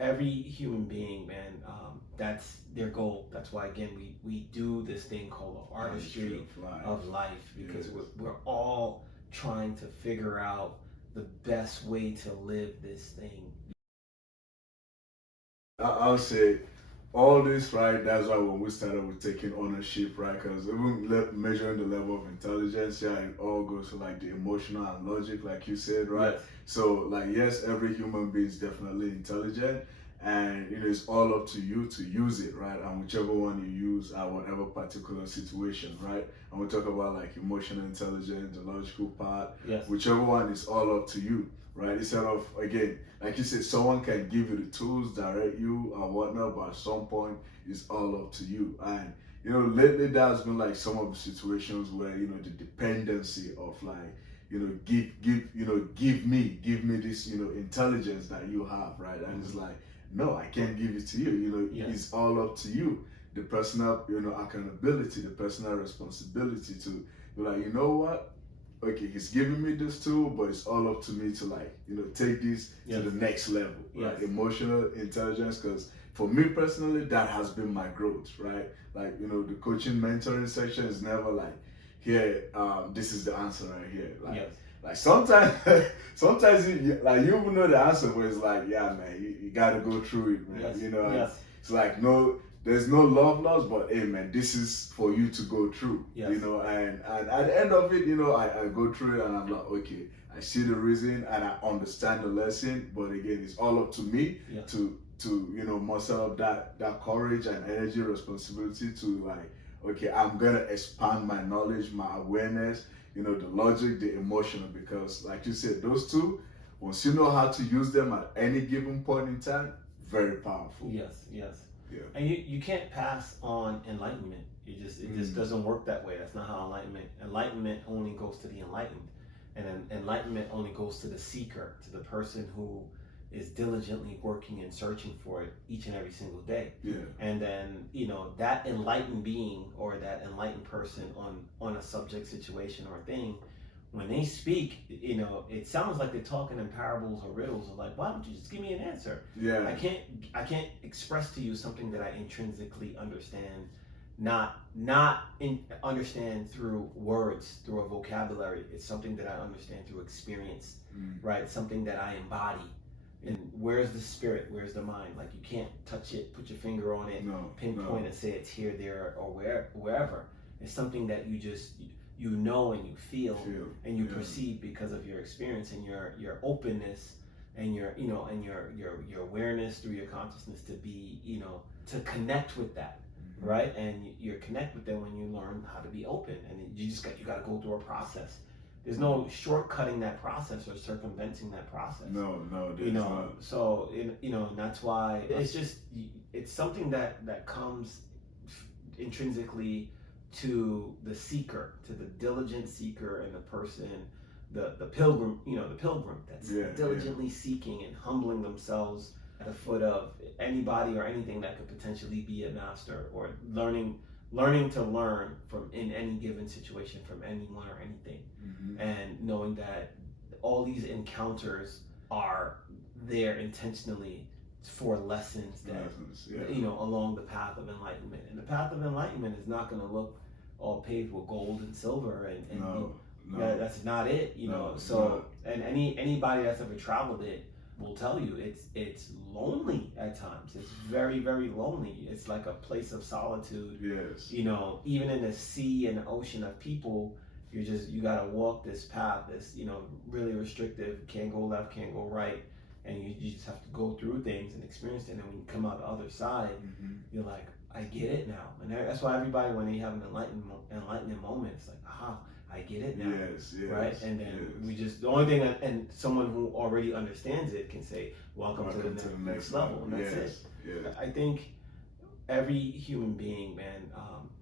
every human being, man, that's their goal. That's why, again, we do this thing called artistry of life, because Yes. we're all trying to figure out the best way to live this thing. I'll say all this, right? That's why when we started with taking ownership, right? Because even measuring the level of intelligence, yeah, it all goes to like the emotional and logic, like you said, right? Yes. So, like, yes, every human being is definitely intelligent, and it's all up to you to use it, right? And whichever one you use at whatever particular situation, right? And we talk about like emotional intelligence, the logical part, Yes. whichever one is all up to you, right? Instead of, again, like you said, someone can give you the tools, direct you or whatnot, but at some point it's all up to you. And lately there's been like some of the situations where the dependency of like give me this intelligence that you have, right? And it's like, no, I can't give it to you. Yes. It's all up to you. The personal accountability, the personal responsibility to be like, you know what, okay, he's giving me this tool, but it's all up to me to like, take this Yes. to the next level, right? Yes. Emotional intelligence, because for me personally, that has been my growth, right? Like, the coaching mentoring section is never like, here, this is the answer right here. Like, Yes. like sometimes, sometimes you even know the answer, but it's like, yeah, man, you got to go through it, man. Yes. Yes. It's like, no, there's no love lost, but hey, man, this is for you to go through, Yes. and at the end of it, I go through it and I'm like, okay, I see the reason and I understand the lesson, but again, it's all up to me to muster up that courage and energy, responsibility to like, okay, I'm gonna expand my knowledge, my awareness, the logic, the emotional, because like you said, those two, once you know how to use them at any given point in time, very powerful. Yes. Yes. Yeah. And you can't pass on enlightenment. It just doesn't work that way. That's not how enlightenment only goes to the enlightened, and then enlightenment only goes to the seeker, to the person who is diligently working and searching for it each and every single day. Yeah. And then that enlightened being or that enlightened person on a subject, situation, or thing, when they speak, it sounds like they're talking in parables or riddles. Or like, why don't you just give me an answer? Yeah. I can't express to you something that I intrinsically understand, not understand through words, through a vocabulary. It's something that I understand through experience, right? It's something that I embody. And where's the spirit? Where's the mind? Like, you can't touch it, put your finger on it, pinpoint and say it's here, there, or wherever. It's something that you just and you feel and you perceive because of your experience and your openness and your your awareness through your consciousness to be to connect with that, right? And you connect with them when you learn how to be open, and you got to go through a process. There's no shortcutting that process or circumventing that process. No, there's not. So and that's why it's something that comes intrinsically to the seeker, to the diligent seeker, and the person, the pilgrim, the pilgrim that's diligently seeking and humbling themselves at the foot of anybody or anything that could potentially be a master, or learning to learn from in any given situation from anyone or anything, and knowing that all these encounters are there intentionally for lessons that along the path of enlightenment. And the path of enlightenment is not going to look all paved with gold and silver and that's not it, and anybody that's ever traveled it will tell you it's lonely at times. It's very, very lonely. It's like a place of solitude. Yes. Even in the sea and the ocean of people, you gotta walk this path, this really restrictive, can't go left, can't go right, and you just have to go through things and experience it. And then when you come out the other side, you're like, I get it now. And that's why everybody, when they have an enlightening moment, it's like, aha, I get it now. Yes, right? And then we just, the only thing and someone who already understands it can say, welcome to the next level. And that's it. Yeah. I think every human being, man,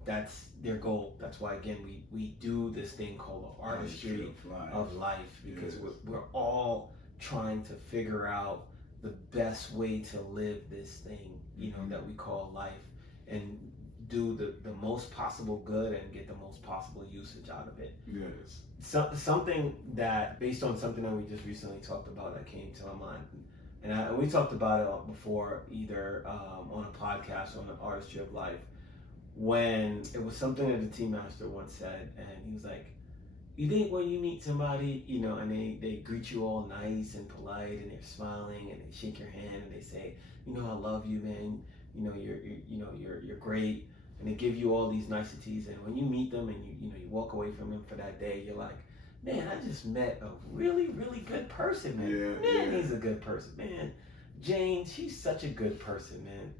that's their goal. That's why, again, we do this thing called artistry of life, because we're all trying to figure out the best way to live this thing, that we call life, and do the most possible good and get the most possible usage out of it. Yes. Something that, based on something that we just recently talked about, that came to my mind, And we talked about it before, either on a podcast or on the Artistry of Life, when it was something that the Tea Master once said, and he was like, you think when you meet somebody, and they greet you all nice and polite, and they're smiling, and they shake your hand, and they say, I love you, man. You're great, and they give you all these niceties. And when you meet them, and you walk away from them for that day, you're like, man, I just met a really, really good person, man. He's a good person, man. Jane, she's such a good person, man.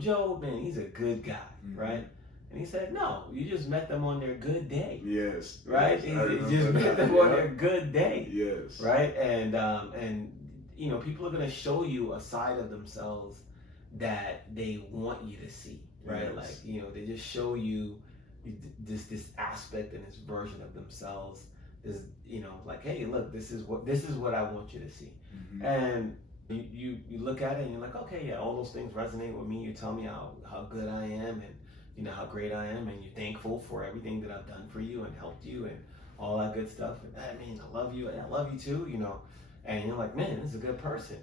Joe, man, he's a good guy, right? And he said, no, you just met them on their good day. Yes. Right? Yes, you just met them on their good day. Yes. Right? And people are going to show you a side of themselves that they want you to see, right? Yes. Like, they just show you this aspect and this version of themselves. This, like, hey, look, this is what I want you to see. Mm-hmm. And you look at it and you're like, okay, yeah, all those things resonate with me. You tell me how good I am, and how great I am, and you're thankful for everything that I've done for you and helped you and all that good stuff. And I mean, I love you, and I love you too, And you're like, man, this is a good person,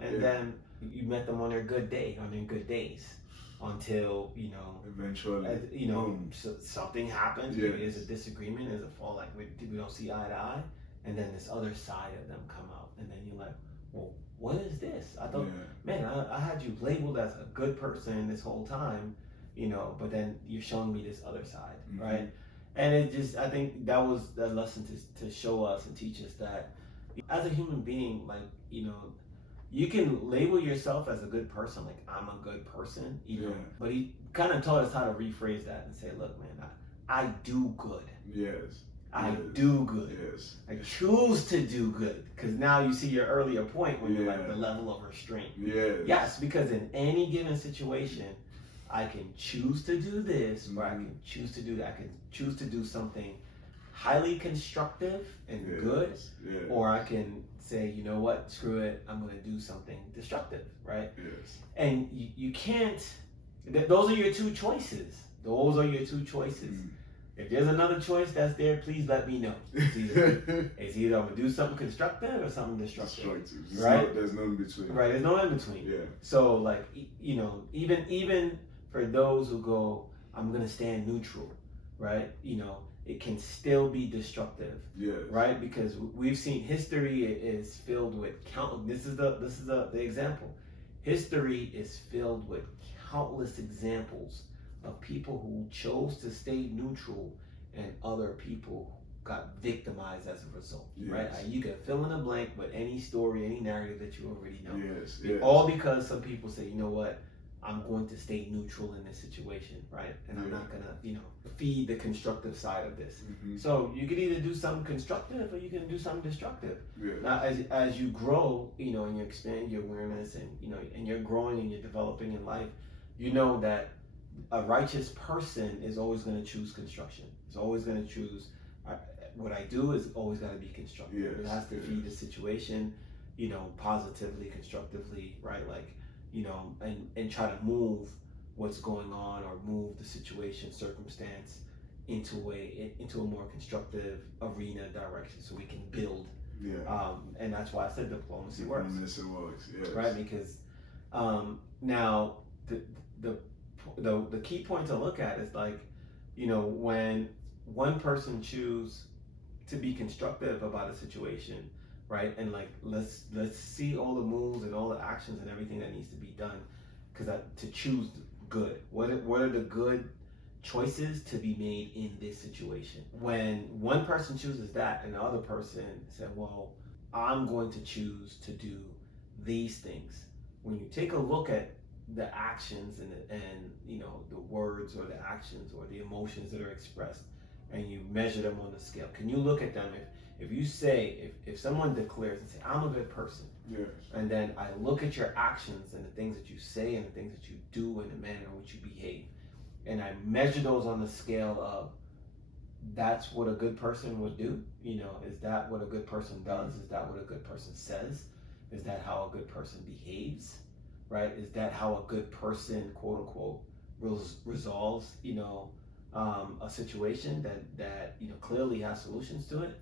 And then you met them on their good day, on their good days, until eventually, something happens. Yes. There's a disagreement, there's a fall, like we don't see eye to eye, and then this other side of them come out, and then you're like, well, what is this? I thought, man, I had you labeled as a good person this whole time, but then you're showing me this other side, right? And I think that was a lesson to show us and teach us that as a human being, like, you can label yourself as a good person, like, I'm a good person, but he kind of taught us how to rephrase that and say, look, man, I do good. Yes. I do good. Yes. I choose to do good. Because now you see your earlier point when you're like the level of restraint. Yes. Yes, because in any given situation, I can choose to do this, or I can choose to do that. I can choose to do something highly constructive and good, or I can say, you know what, screw it, I'm going to do something destructive, right? Yes. And you can't, those are your two choices. Those are your two choices. If there's another choice that's there, please let me know. It's either I'm going to do something constructive or something destructive. Right? There's no in between. Right, there's no in between. Yeah. So, like, even for those who go, I'm going to stand neutral, right? It can still be destructive. Yes. Right? Because we've seen history is filled with this is the example. History is filled with countless examples of people who chose to stay neutral and other people got victimized as a result, right? You can fill in a blank with any story, any narrative that you already know. Yes. All because some people say, you know what, I'm going to stay neutral in this situation, right? And I'm not gonna, feed the constructive side of this. So you can either do something constructive or you can do something destructive. Now, as you grow, and you expand your awareness, and and you're growing and you're developing in life, that a righteous person is always going to choose construction. It's always going to choose what I do is always got to be constructive. It has to feed the situation, positively, constructively, right? Like, and try to move what's going on or move the situation, circumstance into a more constructive arena direction, so we can build. And that's why I said diplomacy works. Diplomacy works. Yes. Right, because now the key point to look at is, like, when one person chooses to be constructive about a situation, right? And like, let's see all the moves and all the actions and everything that needs to be done, because to choose good. What are the good choices to be made in this situation? When one person chooses that and the other person said, well, I'm going to choose to do these things. When you take a look at the actions and the words or the actions or the emotions that are expressed, and you measure them on the scale, can you look at them? If you say, if someone declares and say, I'm a good person, and then I look at your actions and the things that you say and the things that you do and the manner in which you behave, and I measure those on the scale of, that's what a good person would do, is that what a good person does? Is that what a good person says? Is that how a good person behaves? Right? Is that how a good person, quote unquote, resolves, a situation that clearly has solutions to it?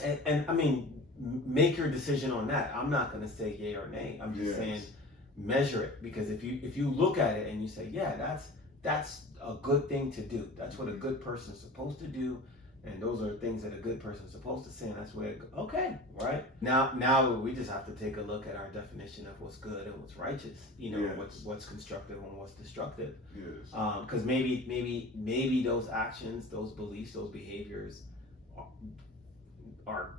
And I mean, make your decision on that. I'm not going to say yay or nay. I'm just saying measure it, because if you look at it and you say, yeah, that's a good thing to do. That's what a good person's supposed to do, and those are things that a good person's supposed to say, and that's where okay, right? Now we just have to take a look at our definition of what's good and what's righteous. You know, what's constructive and what's destructive. Yes. Because maybe those actions, those beliefs, those behaviors are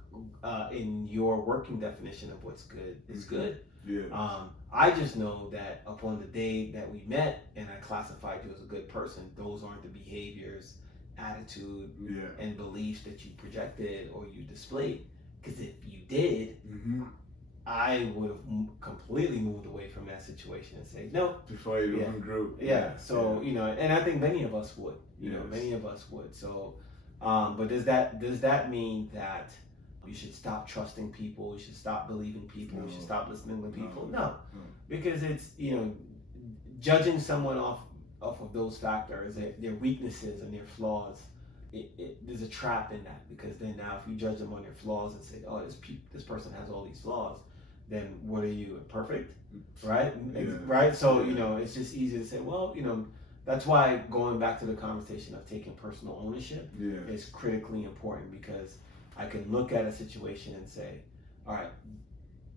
in your working definition of what's good is good. Yeah. I just know that upon the day that we met and I classified you as a good person, those aren't the behaviors, attitude, and beliefs that you projected or you displayed. Because if you did, I would have completely moved away from that situation and say no. Before you even grew. Yeah. So you know, and I think many of us would. You know, many of us would. So, but does that mean that you should stop trusting people? You should stop believing people? You should stop listening to people? No. Because it's, you know, judging someone off of those factors, their weaknesses and their flaws. There's a trap in that, because then now if you judge them on their flaws and say, oh, this person has all these flaws, then what are you, perfect, right? Right. So you know, it's just easy to say, well, you know. That's why going back to the conversation of taking personal ownership is critically important, because I can look at a situation and say, all right,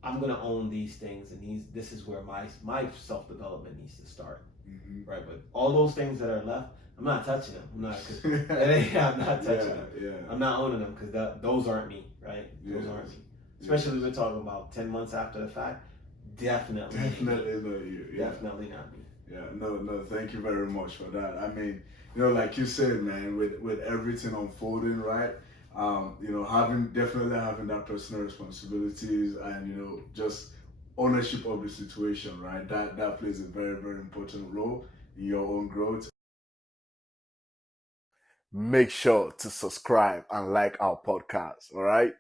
I'm going to own these things, and this is where my self-development needs to start, right? But all those things that are left, I'm not touching them. I'm not touching them. I'm not owning them, because those aren't me, right? Those aren't me. Especially we're talking about 10 months after the fact. Definitely not you. Definitely not me. Yeah, no, thank you very much for that. I mean, you know, like you said, man, with everything unfolding, right? You know, definitely having that personal responsibilities and, you know, just ownership of the situation, right? That plays a very, very important role in your own growth. Make sure to subscribe and like our podcast, all right?